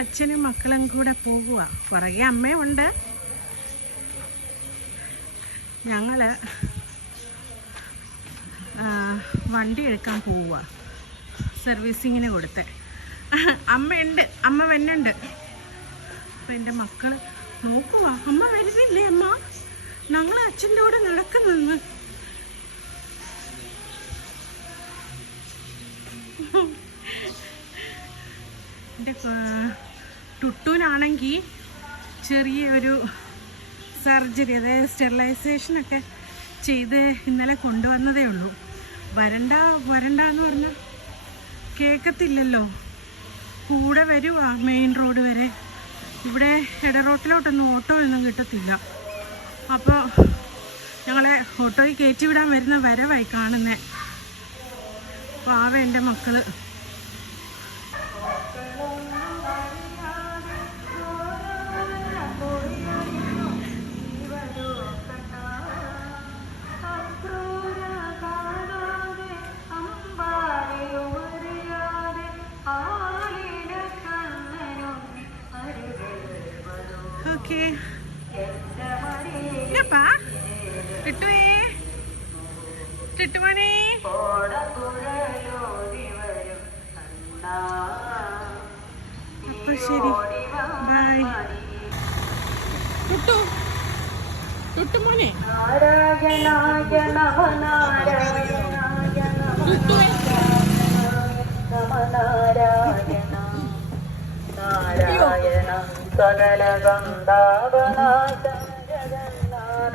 അച്ഛനും മക്കളും കൂടെ പോകുക. പുറകെ അമ്മയുണ്ട്. ഞങ്ങൾ വണ്ടി എടുക്കാൻ പോവുക, സർവീസിങ്ങിന് കൊടുത്ത്. അമ്മയുണ്ട്, അമ്മ വരുന്നുണ്ട്. അപ്പം എൻ്റെ മക്കൾ നോക്കുക, അമ്മ വരുന്നില്ലേ അമ്മ, ഞങ്ങൾ അച്ഛൻ്റെ കൂടെ നടക്കുന്നെന്ന്. എൻ്റെ ടുട്ടൂനാണെങ്കിൽ ചെറിയ ഒരു സർജറി, അതായത് സ്റ്റെറിലൈസേഷനൊക്കെ ചെയ്ത് ഇന്നലെ കൊണ്ടുവന്നതേ ഉള്ളൂ. വരണ്ടെന്ന് പറഞ്ഞാൽ കേൾക്കത്തില്ലല്ലോ. കൂടെ വരുവാ മെയിൻ റോഡ് വരെ. ഇവിടെ ഇടറോട്ടിലോട്ടൊന്നും ഓട്ടോ ഒന്നും കിട്ടത്തില്ല. അപ്പോൾ ഞങ്ങളെ ഓട്ടോയിൽ കയറ്റി വിടാൻ വരുന്ന വരവായി കാണുന്നത്. പാവ എൻ്റെ മക്കള്. ഓക്കെ ടിട്ടുമോനെ, അപ്പൊ ശരി, ബൈ. ടുട്ടുമോനെ, സകല ഗന്ധാവനാശ ജഗന്നാഥ